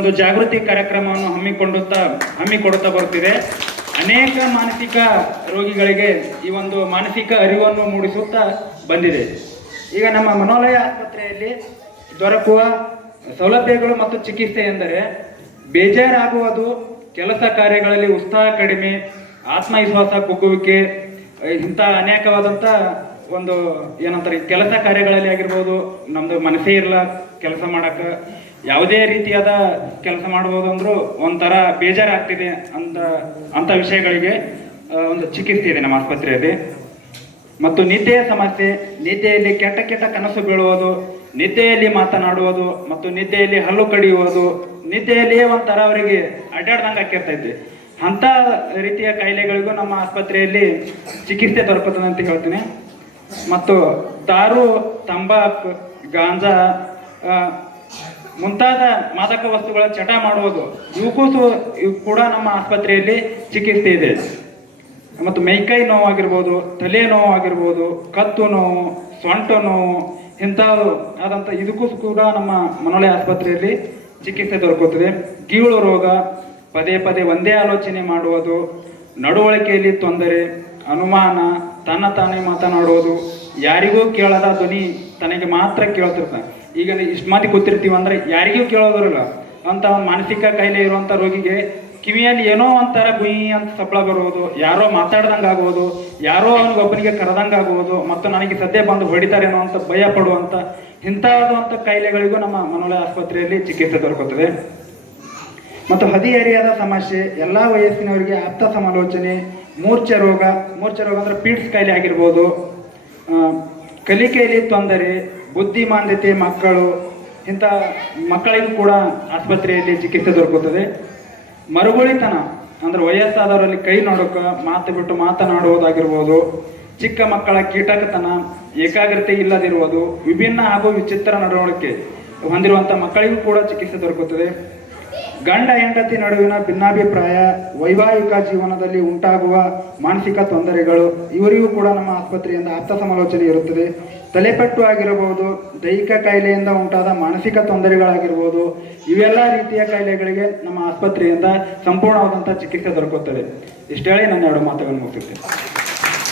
ಒಂದು ಜಾಗೃತಿ ಕಾರ್ಯಕ್ರಮವನ್ನು ಹಮ್ಮಿಕೊಂಡುತ್ತಾ, ಹಮ್ಮಿಕೊಡುತ್ತಾ ಬರುತ್ತಿದೆ. ಅನೇಕ ಮಾನಸಿಕ ರೋಗಿಗಳಿಗೆ ಈ ಒಂದು ಮಾನಸಿಕ ಅರಿವನ್ನು ಮೂಡಿಸುತ್ತಾ ಬಂದಿದೆ. ಈಗ ನಮ್ಮ ಮನೋಲಯ ಆಸ್ಪತ್ರೆಯಲ್ಲಿ ದೊರಕುವ ಸೌಲಭ್ಯಗಳು ಮತ್ತು ಚಿಕಿತ್ಸೆ ಎಂದರೆ ಬೇಜಾರಾಗುವುದು, ಕೆಲಸ ಕಾರ್ಯಗಳಲ್ಲಿ ಉತ್ಸಾಹ ಕಡಿಮೆ, ಆತ್ಮವಿಶ್ವಾಸ ಕುಗ್ಗುವಿಕೆ ಇಂಥ ಅನೇಕವಾದಂಥ ಒಂದು ಏನಂತಾರೆ, ಕೆಲಸ ಕಾರ್ಯಗಳಲ್ಲಿ ಆಗಿರ್ಬೋದು ನಮ್ಮದು ಮನಸ್ಸೇ ಇರಲ್ಲ, ಕೆಲಸ ಮಾಡಕ್ಕೆ. ಯಾವುದೇ ರೀತಿಯಾದ ಕೆಲಸ ಮಾಡ್ಬೋದು ಅಂದ್ರು ಒಂಥರ ಬೇಜಾರಾಗ್ತಿದೆ ಅಂತ ಅಂಥ ವಿಷಯಗಳಿಗೆ ಒಂದು ಚಿಕಿತ್ಸೆ ಇದೆ ನಮ್ಮ ಆಸ್ಪತ್ರೆಯಲ್ಲಿ. ಮತ್ತು ನಿದ್ದೆಯ ಸಮಸ್ಯೆ, ನಿದ್ದೆಯಲ್ಲಿ ಕೆಟ್ಟ ಕೆಟ್ಟ ಕನಸು ಬೀಳುವುದು, ನಿದ್ದೆಯಲ್ಲಿ ಮಾತನಾಡುವುದು, ಮತ್ತು ನಿದ್ದೆಯಲ್ಲಿ ಹಲ್ಲು ಕಡಿಯುವುದು, ನಿದ್ದೆಯಲ್ಲಿಯೇ ಒಂಥರ ಅವರಿಗೆ ಅಡ್ಡಾಡ್ದಂಗೆ ಹಾಕಿರ್ತೈತೆ ಅಂಥ ರೀತಿಯ ಕಾಯಿಲೆಗಳಿಗೂ ನಮ್ಮ ಆಸ್ಪತ್ರೆಯಲ್ಲಿ ಚಿಕಿತ್ಸೆ ದೊರಕುತ್ತದೆ ಅಂತ ಹೇಳ್ತೀನಿ. ಮತ್ತು ದಾರು, ತಂಬಾಕು, ಗಾಂಜಾ ಮುಂತಾದ ಮಾದಕ ವಸ್ತುಗಳ ಚಟ ಮಾಡುವುದು ಇವಕ್ಕೂ ಇವು ಕೂಡ ನಮ್ಮ ಆಸ್ಪತ್ರೆಯಲ್ಲಿ ಚಿಕಿತ್ಸೆ ಇದೆ. ಮತ್ತು ಮೈಕೈ ನೋವಾಗಿರ್ಬೋದು, ತಲೆ ನೋವಾಗಿರ್ಬೋದು, ಕತ್ತು ನೋವು, ಸೊಂಟ ನೋವು, ಇಂಥವು ಆದಂಥ ಇದಕ್ಕೂ ಕೂಡ ನಮ್ಮ ಮನೋಳೆ ಆಸ್ಪತ್ರೆಯಲ್ಲಿ ಚಿಕಿತ್ಸೆ ದೊರಕುತ್ತದೆ. ಗೀಳು ರೋಗ, ಪದೇ ಪದೇ ಒಂದೇ ಆಲೋಚನೆ ಮಾಡುವುದು, ನಡವಳಿಕೆಯಲ್ಲಿ ತೊಂದರೆ, ಅನುಮಾನ, ತನ್ನ ತಾನೇ ಮಾತನಾಡುವುದು, ಯಾರಿಗೂ ಕೇಳದ ಧ್ವನಿ ತನಗೆ ಮಾತ್ರ ಕೇಳ್ತಿರ್ತಾನೆ. ಈಗ ಇಷ್ಟು ಮಂದಿ ಕೂತಿರ್ತೀವಿ ಅಂದ್ರೆ ಯಾರಿಗೂ ಕೇಳೋದಿರಲ್ಲ. ಅಂತ ಮಾನಸಿಕ ಕಾಯಿಲೆ ಇರುವಂಥ ರೋಗಿಗೆ ಕಿವಿಯಲ್ಲಿ ಏನೋ ಒಂಥರ ಗುಯಿ ಅಂತ ಸಪ್ಪಳ ಬರುವುದು ಯಾರೋ ಮಾತಾಡ್ದಂಗೆ ಆಗುವುದು ಯಾರೋ ಅವನಿಗೊಬ್ಬನಿಗೆ ಕರೆದಂಗೆ ಆಗುವುದು ಮತ್ತು ನನಗೆ ಸದ್ಯ ಬಂದು ಹೊಡಿತಾರೇನೋ ಅಂತ ಭಯ ಪಡುವಂಥ ಇಂತಹದಂತ ಕಾಯಿಲೆಗಳಿಗೂ ನಮ್ಮ ಮನೋಲಯ ಆಸ್ಪತ್ರೆಯಲ್ಲಿ ಚಿಕಿತ್ಸೆ ದೊರಕುತ್ತದೆ. ಮತ್ತು ಹದಿಹರಿಯಾದ ಸಮಸ್ಯೆ, ಎಲ್ಲ ವಯಸ್ಸಿನವರಿಗೆ ಆಪ್ತ ಸಮಾಲೋಚನೆ, ಮೂರ್ಛೆ ರೋಗ ಮೂರ್ಛೆ ರೋಗ ಅಂದ್ರೆ ಪೀಡ್ಸ್ ಕಾಯಿಲೆ ಆಗಿರ್ಬೋದು ಕಲಿಕೆಯಲ್ಲಿ ತೊಂದರೆ ಬುದ್ಧಿಮಾಂದ್ಯತೆ ಮಕ್ಕಳು, ಇಂಥ ಮಕ್ಕಳಿಗೂ ಕೂಡ ಆಸ್ಪತ್ರೆಯಲ್ಲಿ ಚಿಕಿತ್ಸೆ ದೊರಕುತ್ತದೆ. ಮರುಗುಳಿತನ, ಅಂದ್ರೆ ವಯಸ್ಸಾದವರಲ್ಲಿ ಕೈ ನೋಡೋಕೆ, ಮಾತು ಬಿಟ್ಟು ಮಾತನಾಡುವುದಾಗಿರ್ಬೋದು, ಚಿಕ್ಕ ಮಕ್ಕಳ ಕೀಟಕತನ, ಏಕಾಗ್ರತೆ ಇಲ್ಲದಿರುವುದು, ವಿಭಿನ್ನ ಹಾಗೂ ವಿಚಿತ್ರ ನಡವಳಿಕೆ ಹೊಂದಿರುವಂಥ ಮಕ್ಕಳಿಗೂ ಕೂಡ ಚಿಕಿತ್ಸೆ ದೊರಕುತ್ತದೆ. ಗಂಡ ಹೆಂಡತಿ ನಡುವಿನ ಭಿನ್ನಾಭಿಪ್ರಾಯ, ವೈವಾಹಿಕ ಜೀವನದಲ್ಲಿ ಉಂಟಾಗುವ ಮಾನಸಿಕ ತೊಂದರೆಗಳು, ಇವರಿಗೂ ಕೂಡ ನಮ್ಮ ಆಸ್ಪತ್ರೆಯಿಂದ ಆಪ್ತ ಸಮಾಲೋಚನೆ ಇರುತ್ತದೆ. ತಲೆಪಟ್ಟು ಆಗಿರಬಹುದು, ದೈಹಿಕ ಕಾಯಿಲೆಯಿಂದ ಉಂಟಾದ ಮಾನಸಿಕ ತೊಂದರೆಗಳಾಗಿರ್ಬೋದು ಇವೆಲ್ಲ ರೀತಿಯ ಕಾಯಿಲೆಗಳಿಗೆ ನಮ್ಮ ಆಸ್ಪತ್ರೆಯಿಂದ ಸಂಪೂರ್ಣವಾದಂಥ ಚಿಕಿತ್ಸೆ ದೊರಕುತ್ತದೆ. ಇಷ್ಟೇ ನನ್ನ ಎರಡು ಮಾತುಗಳನ್ನು ಮುಗಿಸುತ್ತೇನೆ.